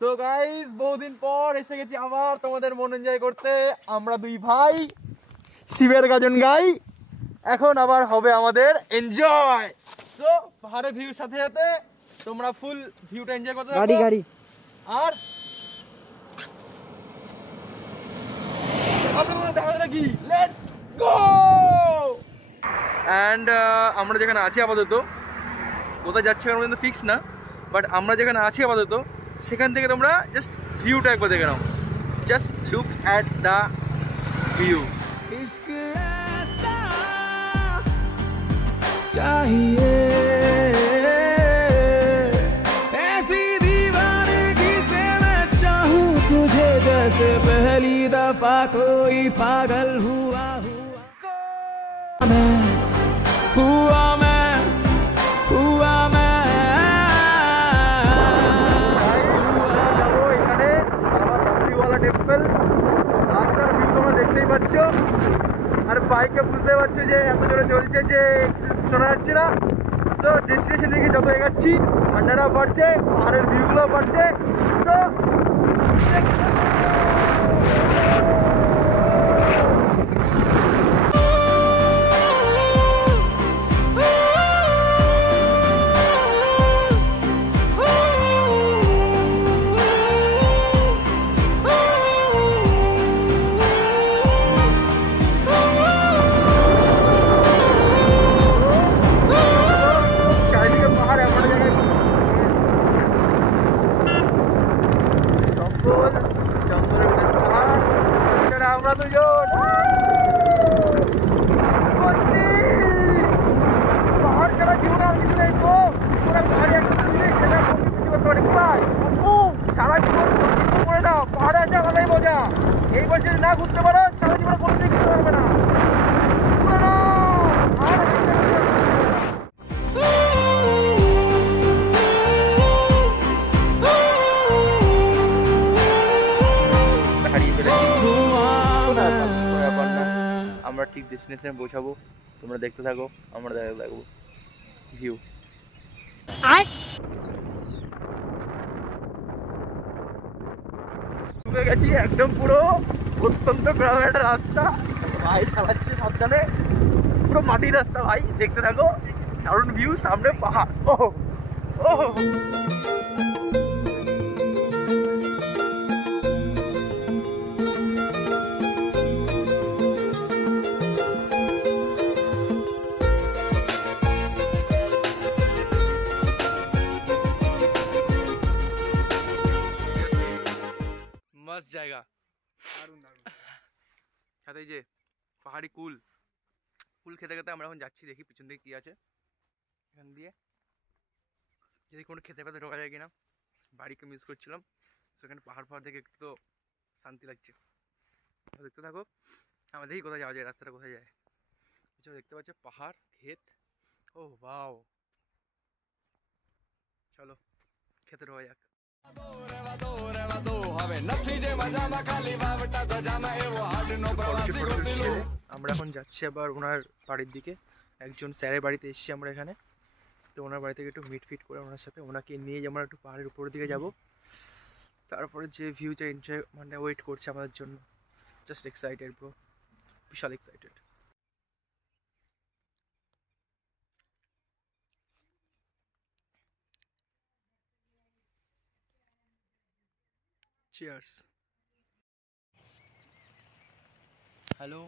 So guys, বহুদিন পর এসে গেছি আবার তোমাদের মন এনজয় করতে। আমরা দুই ভাই শিবের গাজন গাই। এখন আবার হবে আমাদের এনজয়। সো পাহাড়ের ভিউর সাথে সাথে তোমরা ফুল ভিউটা এনজয় করতে থাকো। গাড়ি আর নাকি লেটস গো। অ্যান্ড আমরা যেখানে আছি আপাতত, কোথায় যাচ্ছি এখন পর্যন্ত ফিক্স না, বাট আমরা যেখানে আছি আপাতত সেখান থেকে তোমরা জাস্ট ভিউটা একবার দেখে নাও। Just look at the view. चाहिए ऐसी दीवानगी से मैं चाहूं तुझे जैसे पहली दफा कोई पागल हुआ मैं हुआ मैं हुआ मैं এখানে বাবা বাবরিওয়ালা টেম্পল। রাস্তার ভিউ তোমরা দেখতেই পাচ্ছ, আর বাইকে বুঝতে পারছো যে এত জোরে চলছে যে শোনা যাচ্ছে না। সো ডেস্টিনেশন থেকে যত এগাচ্ছি ঠান্ডাটাও বাড়ছে, পাহাড়ের ভিউগুলো বাড়ছে। সো আমরা দুজন পাহাড় ছাড়া জীবনে আর কিছু নেই। তো পাহাড়ে একটা সেটা খুশি করতে পারি ভাই। সারা জীবন করে না, পাহাড়ে আছে আলাদাই মজা। এই বছর যদি না ঘুরতে পারো সারা জীবন কোনো দিন ঘুরতে পারবে না। আমরা ঠিক ডেস্টিনেশনে পৌঁছাবো, তোমরা দেখতে থাকো, আমরা দেখবো ভিউ। ডুবে গেছি একদম, পুরো অত্যন্ত গ্রামের একটা রাস্তা। ভাই চালাচ্ছে সাবধানে, পুরো মাটির রাস্তা ভাই, দেখতে থাকো। দারুণ ভিউ, সামনে পাহাড়। ওহ ওহ मस्त জায়গা, দারুণ দারুণ। সাথে যে পাহাড়ি কুল খেতে খেতে আমরা এখন যাচ্ছি, দেখি পিছন দিকে কি আছে। এখান দিয়ে যদি কোনো খেতে পেতে ঢোকা যায় কিনা। বাড়িকে মিস করছিলাম, সেখানে পাহাড় দেখে একটু তো শান্তি লাগছে। দেখতে থাকো, আমরা দেখি কোথায় যাওয়া যায়, রাস্তাটা কোথায় যায়। পিছনে দেখতে পাচ্ছ পাহাড়, ক্ষেত। ও বাও, চলো খেতে ঢোকা যাক। আমরা এখন যাচ্ছি আবার ওনার বাড়ির দিকে। একজন স্যারের বাড়িতে এসেছি আমরা এখানে, তো ওনার বাড়ি থেকে একটু মিট করে ওনার সাথে ওনাকে নিয়ে আমরা একটু পাহাড়ের উপরের দিকে যাব। তারপরে যে ভিউটা এনজয় মানে ওয়েট করছে আমাদের জন্য। জাস্ট এক্সাইটেড ব্রো, বিশাল excited. Cheers. Hello,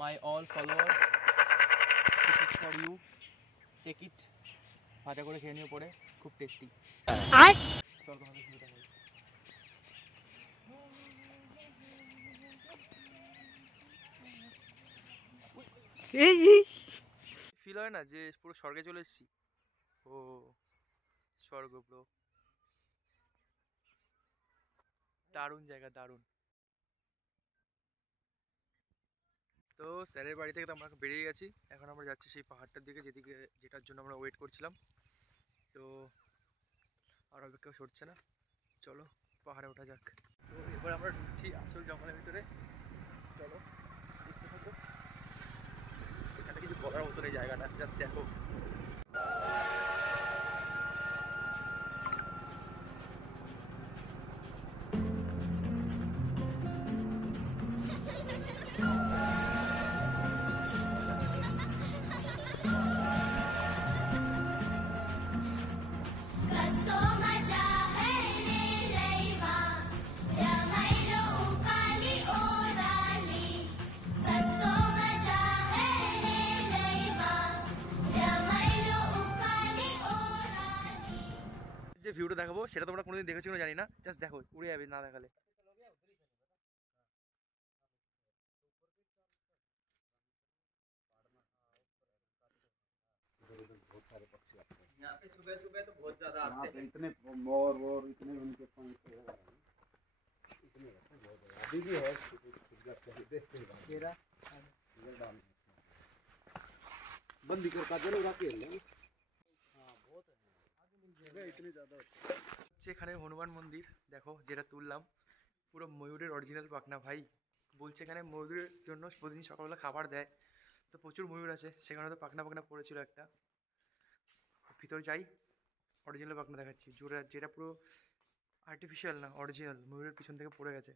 my all followers. This is for you. Take it. ভাজা করে খেয়ে নিও পরে, খুব টেস্টি। ফিল হয় না যে পুরো স্বর্গে চলে এসেছি। ও স্বর্গ ব্রো, দারুণ জায়গা, দারুণ। তো স্যারের বাড়ি থেকে তো আমরা বেরিয়ে গেছি, এখন আমরা যাচ্ছি সেই পাহাড়টার দিকে যেটার জন্য আমরা ওয়েট করছিলাম। তো আর অপেক্ষা সরছে না, চলো পাহাড়ে ওঠা যাক। তো এবার আমরা ঢুকছি আসল জঙ্গলের ভিতরে। চলো দেখতে থাকো, এখানে কিছু বলার মতো এই জায়গাটা, জাস্ট দেখো। দেখাবো, সেটা তোমরা কোনোদিন দেখেছো কিনা জানি না, জাস্ট দেখো, উড়ে যাবে না দেখালে। यहाँ पे सुबह सुबह तो बहुत ज्यादा आते हैं। इतने मोर वोर इतने उनके पंख इतने अभी भी है देखते बंदी कर काजल उड़ा के हाँ बहुत है इतने ज्यादा এখানে হনুমান মন্দির দেখো, যেটা তুললাম পুরো ময়ূরের অরিজিনাল পাখনা ভাই। বলছে এখানে ময়ূরের জন্য প্রতিদিন সকালবেলা খাবার দেয়, তো প্রচুর ময়ূর আছে, সেখানে তো পাখনা পাখনা পড়েছিল একটা। ভিতরে যাই, অরিজিনাল পাখনা দেখাচ্ছি, যেটা পুরো আর্টিফিশিয়াল না, অরিজিনাল ময়ূরের পিছন থেকে পড়ে গেছে।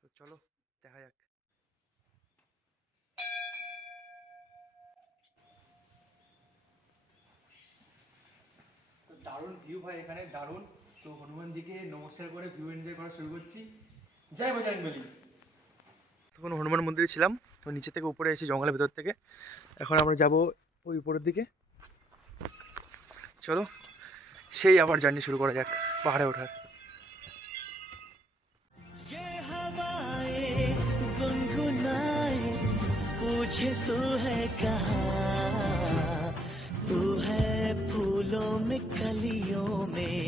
তো চলো দেখা যাক। দারুণ ভিউ ভাই এখানে, দারুণ। তো হনুমানজিকে নমস্কার করে ভিউ এনজয় করা শুরু করছি। জয় বজরংবলী। তখন হনুমান মন্দিরে ছিলাম, তো নিচে থেকে উপরে এসে জঙ্গলের ভেতর থেকে এখন আমরা যাব ওই উপরের দিকে। চলো সেই আবার জার্নি শুরু করা যাক পাহাড়ে ওঠার। पूछे तू है कहाँ, तू है फूलों में कलियों में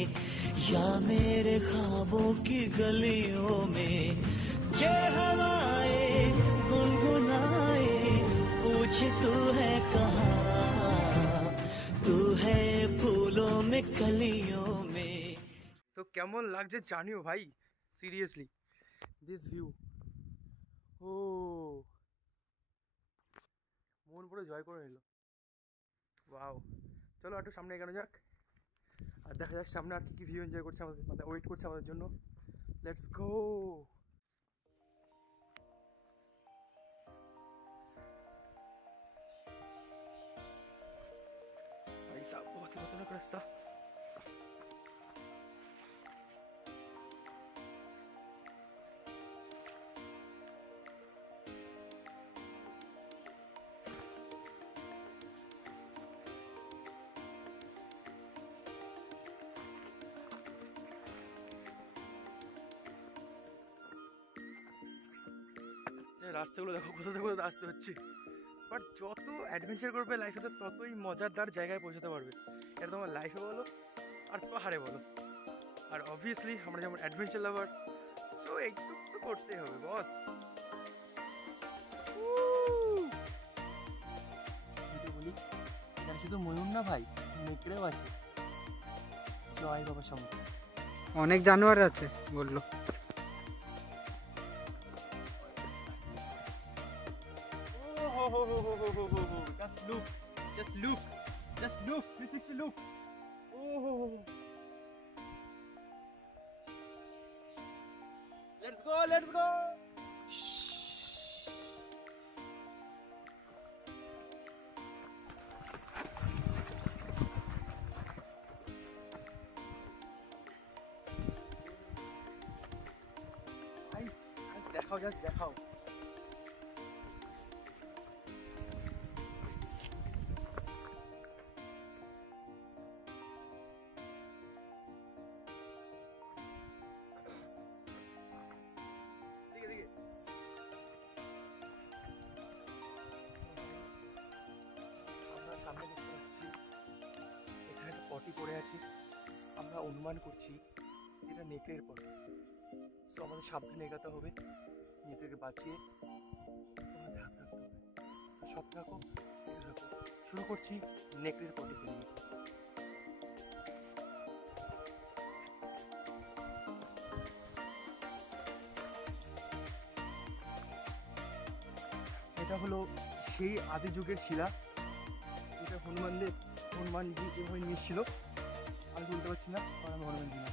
या मेरे ख्वाबों की गलियों में। ये हवाएं गुनगुनाए पूछे तू है कहाँ, तू है फूलों में कलियों में। তো কেমন লাগছে জানিও ভাই, সিরিয়াসলি দিস ভিউ, ও মন পুরো জয় করে নিল। ওয়াও, চলো একটু সামনে এগোনো যাক আর দেখা যাক সামনে আর কি ভিউ এনজয় করছে আমাদের, মানে ওয়েট করছে আমাদের জন্য। Let's go. भाई साहब बहुत ही खतरनाक रास्ता। রাস্তাগুলো দেখো, কোথা থেকে কোথা আসতে হচ্ছে, বাট যত অ্যাডভেঞ্চার করবে লাইফে তো ততই মজাদার জায়গায় পৌঁছাতে পারবে। এটা তোমার লাইফে বলো আর পাহাড়ে বলো। আর অবভিয়াসলি আমরা যেমন অ্যাডভেঞ্চার লাভার, তো একটু তো করতেই হবে বস। বলি এখানে শুধু ময়ূর না ভাই, নেকড়েও আছে। জয় বাবা শম্ভু। অনেক জানোয়ার আছে বললো। Just look, 360 look. Oh, let's go. just দেখাও। সামনে দেখতে পাচ্ছি এখানে একটা পটি পড়ে আছে, আমরা অনুমান করছি যেটা নেকড়ের পটি। সো আমাদের সাবধানে এগাতে হবে, নিজেদেরকে বাঁচিয়ে তোমাদের হাত রাখতে হবে। সো সব থাকো, শুরু করছি নেকড়ের পটিকে নিয়ে। এটা হলো সেই আদি যুগের শিলা, এটা হনুমানজি এভাবে নিয়ে এসেছিল। আমি বলতে পারছি না, কারণ আমি হনুমানজি না।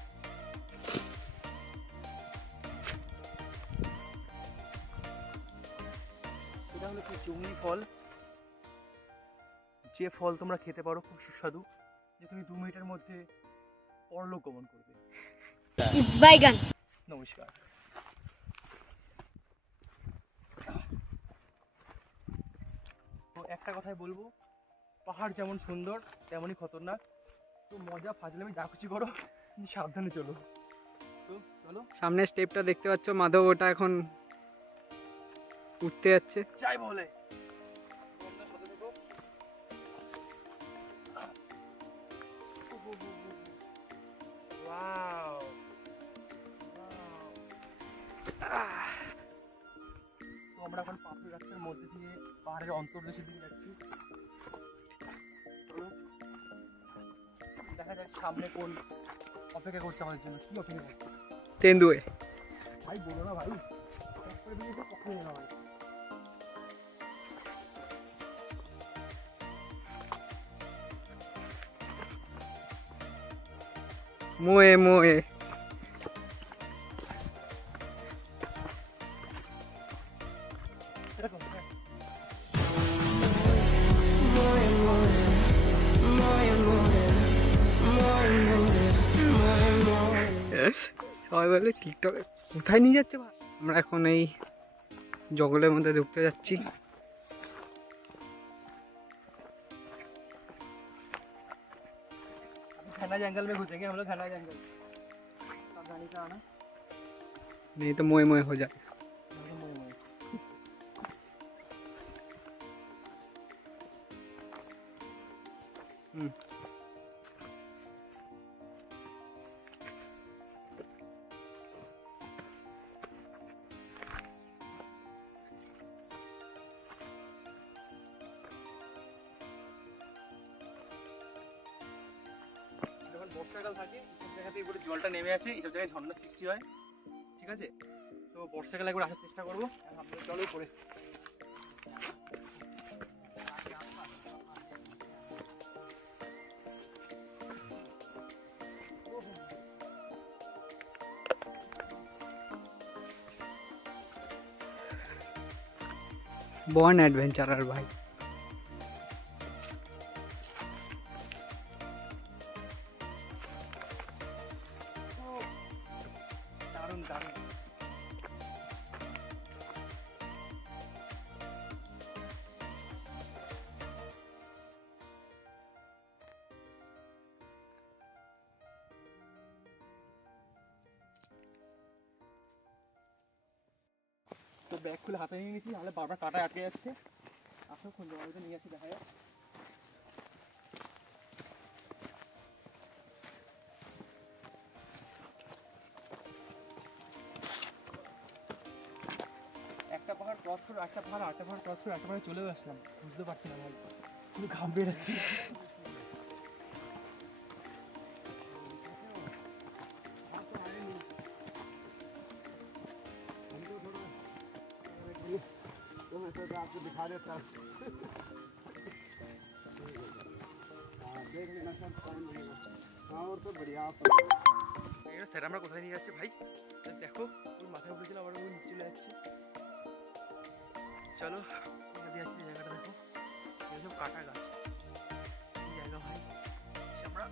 এটা হলো কি জংলি ফল, যে ফল তোমরা খেতে পারো, খুব সুস্বাদু, যে তুমি 2 মিনিটের মধ্যে পরলোক গমন করবে। বাইগান। নমস্কার। তো একটা কথাই বলবো, পাহাড় যেমন সুন্দর তেমনই খতরনাক। তো মজা ফাজলামি যা খুশি করো, সাবধানে চলো। তো চলো, সামনে স্টেপটা দেখতে পাচ্ছ, মাধব ওটা এখন উঠতে যাচ্ছে। যাই বলে তোমরা সাথে থেকো। ওয়াও, তো আমরা এখন পাথর রাস্তার মধ্যে দিয়ে পাহাড়ের অন্তর্দেশের দিকে যাচ্ছি। চলো দেখা যাক সামনে কোন অপেক্ষা করছে আমাদের জন্য। কি অপেক্ষা করছে তেন্দুয়ে। ভাই? বলো না ভাই, করে দিয়েছে কখনই না ভাই। মোয়ে মোয়ে। এরকম হ্যাঁ। সবাই বলে টিকটক কোথায় নিয়ে যাচ্ছে ভাই। আমরা এখন এই জঙ্গলের মধ্যে ঢুকতে যাচ্ছি। घना जंगल में घुसेंगे हम लोग, घना जंगल। सावधानी से आना। नहीं तो मोए मोए हो जाए। যখন বর্ষাকাল থাকে এইসব জায়গাতে এবারে জলটা নেমে আসে, এইসব জায়গায় ঝর্ণার সৃষ্টি হয়, ঠিক আছে? তো বর্ষাকালে একবার আসার চেষ্টা করবো। আপনার চলো করে बॉर्न एडवेंचरर भाई। দারুণ দারুণ। তো ব্যাগ খুলে হাতে নিয়ে নিয়েছি, নাহলে বারবার কাটায় আটকে যাচ্ছে। আসো কোন জায়গাতে নিয়ে আসি দেখা যাক। একটা পাহাড় ক্রস করে একটা পাহাড়, আরেকটা পাহাড় ক্রস করে একটা পাহাড়ে চলেও আসলাম, বুঝতে পারছি না ভাই, খুব ঘাম বেরোচ্ছে। तो मैं सोचा आपको दिखा देता हूँ। हाँ देख लेना सर, टाइम लगेगा। हाँ और तो बढ़िया आप স্যার আমরা কোথায় নিয়ে যাচ্ছে ভাই? দেখো ওই মাথায় উঠেছিল, আবার ওই নিচে চলে যাচ্ছে। চলো নদী আছে, জায়গাটা দেখো, এইসব কাটা গাছ। এই জায়গা ভাই আমরা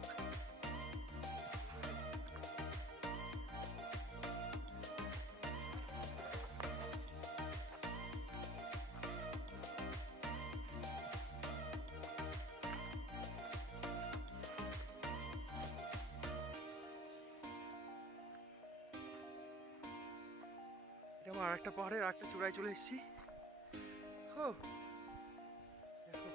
এটা আর একটা পাহাড়ের আর একটা চূড়ায় চলে এসেছি। ও দেখো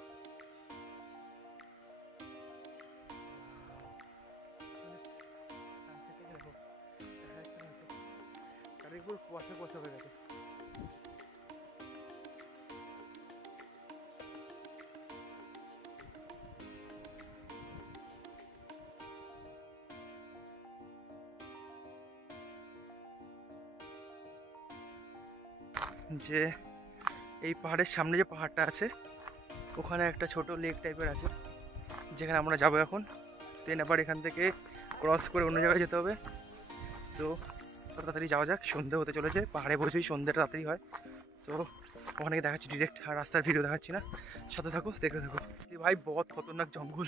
সানসেটটাকে দেখো, দেখা যাচ্ছে না তো, চারিদিকে পুরো কুয়াশা কুয়াশা হয়ে গেছে। যে এই পাহাড়ের সামনে যে পাহাড়টা আছে, ওখানে একটা ছোট লেক টাইপের আছে, যেখানে আমরা যাবো এখন। দেন আবার এখান থেকে ক্রস করে অন্য জায়গায় যেতে হবে। সো তাড়াতাড়ি যাওয়া যাক, সন্ধে হতে চলেছে। পাহাড়ে বসেই সন্ধ্যেটা তাড়াতাড়ি হয়। সো ওখানে দেখাচ্ছি ডিরেক্ট, আর রাস্তার ভিডিও দেখাচ্ছি না, সাথে থাকো, দেখতে থাকো। ভাই বহুত খতরনাক জঙ্গল,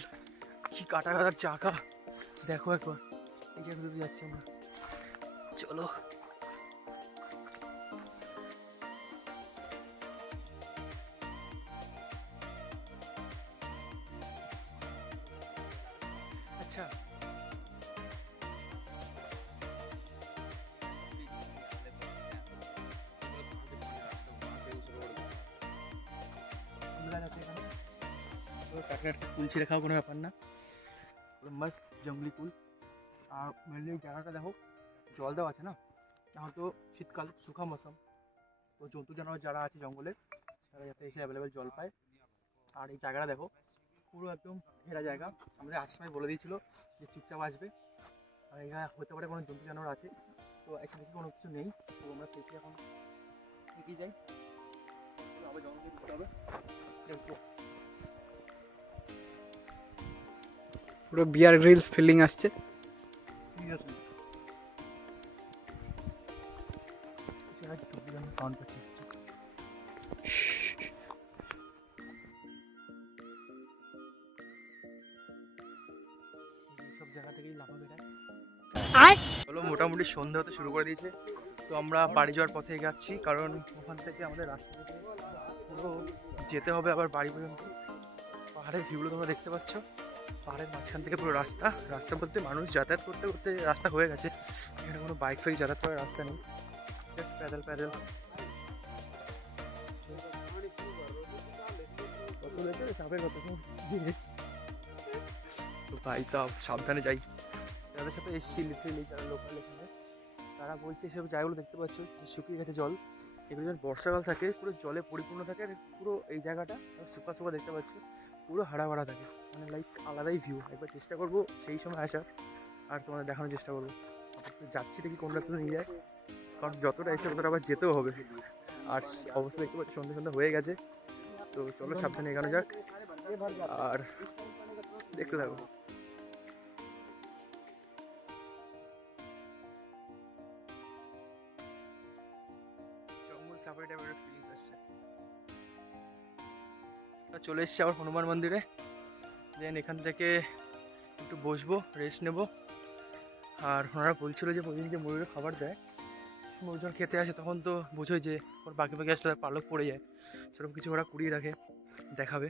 কি কাটা কাটার জায়গা দেখো একবার। এই জায়গাটা দিয়ে যাচ্ছি আমরা, চলো। আচ্ছা একটা কুল ছিঁড়ে খাওয়া কোনো ব্যাপার না, পুরো মস্ত জঙ্গলি কুল। আর মেনলি জায়গাটা দেখো, জল দেওয়া আছে না, এখন তো শীতকাল শুখা মৌসুম, তো জন্তু জানোয়ার যারা আছে জঙ্গলে তারা যাতে এসে অ্যাভেলেবেল জল পায়। আর এই জায়গাটা দেখো পুরো একদম ঘেরা জায়গা, আমাদের আসামে বলে দিয়েছিল যে চুপচাপ আসবে, আর এখানে হতে পারে কোনো জন্তু জানোয়ার আছে, তো এসে দেখি কোনো কিছু নেই। তো আমরা সেটি এখন এগিয়ে যাই, আবার জঙ্গলে দিতে হবে। পুরো বিয়ার গ্রিলস ফিলিং আসছে। সিরিয়াসলি সাউন্ড পাচ্ছি। সব জায়গা থেকেই লাফা বেড়ায়। চলো, মোটামুটি সন্ধ্যা হতে শুরু করে দিয়েছে, তো আমরা বাড়ি যাওয়ার পথে এগাচ্ছি, কারণ ওখান থেকে আমাদের রাস্তা থেকে পুরো যেতে হবে আবার বাড়ি পর্যন্ত। পাহাড়ের ভিউগুলো তোমরা দেখতে পাচ্ছ, পাহাড়ের মাঝখান থেকে পুরো রাস্তা, রাস্তা বলতে মানুষ যাতায়াত করতে করতে রাস্তা হয়ে গেছে, এখানে কোনো বাইক ফাইক যাতায়াত করার রাস্তা নেই, জাস্ট প্যাদল প্যাদল। তো ভাই সব সাবধানে যাই, যাদের সাথে এসছি লিটারেলি যারা লোকাল এখানে, তারা বলছে এসব জায়গাগুলো দেখতে পাচ্ছ শুকিয়ে গেছে জল, এগুলো যখন বর্ষাকাল থাকে পুরো জলে পরিপূর্ণ থাকে, আর পুরো এই জায়গাটা শুকা শুকা দেখতে পাচ্ছ, পুরো হারা ভাড়া থাকে, মানে লাইক আলাদাই ভিউ। একবার চেষ্টা করবো সেই সময় আসার আর তোমাদের দেখানোর চেষ্টা করবো। যাচ্ছি দেখি কোন রাস্তা নিয়ে যায়, কারণ যতটা এসে ততটা আবার যেতেও হবে। আর অবস্থা দেখতে পাচ্ছি সন্ধ্যে সন্ধ্যা হয়ে গেছে, তো চলো সাবধানে এগানো যাক আর দেখতে থাকো। জঙ্গল সাফারি টাইপের ফিলিংস আসছে। চলে এসছি আবার হনুমান মন্দিরে, দেন এখান থেকে একটু বসবো, রেস্ট নেব। আর ওনারা বলছিল যে প্রতিদিন যে ময়ূরের খাবার দেয়, ময়ূর যখন খেতে আসে তখন তো বোঝোই যে ওর বাকি বাকি আসলে পালক পড়ে যায়, সেরকম কিছু ওরা কুড়িয়ে রাখে, দেখাবে।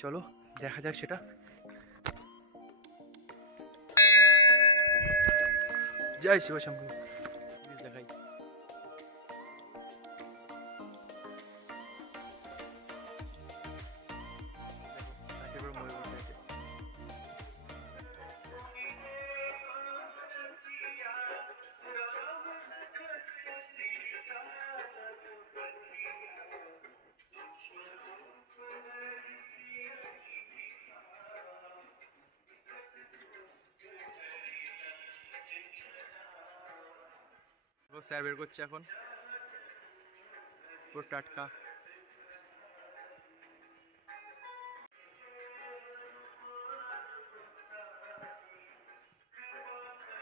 চলো দেখা যাক সেটা। জয় শিবশম্ভু, দেখাই। স্যার বের করছে এখন, পুরো টাটকা।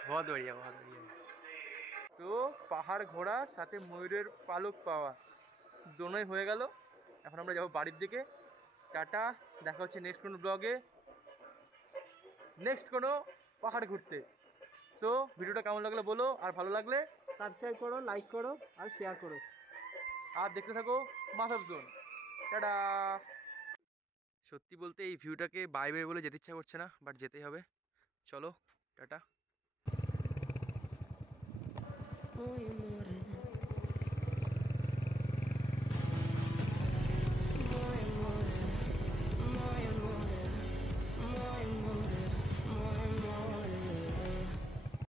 बहुत बढ़िया, बहुत बढ़िया। তো পাহাড় ঘোরা সাথে ময়ূরের পালক পাওয়া দোনোই হয়ে গেল। এখন আমরা যাবো বাড়ির দিকে। টাটা, দেখা হচ্ছে নেক্সট কোনো ব্লগে, নেক্সট কোনো পাহাড় ঘুরতে। সো ভিডিওটা কেমন লাগলো বলো, আর ভালো লাগলে সাবস্ক্রাইব করো, লাইক করো আর শেয়ার করো, আর দেখতে থাকো মাসাব জোন। টাটা। সত্যি বলতে এই ভিউটাকে বাই বাই বলে যেতে ইচ্ছা করছে না, বাট যেতেই হবে। চলো টাটা।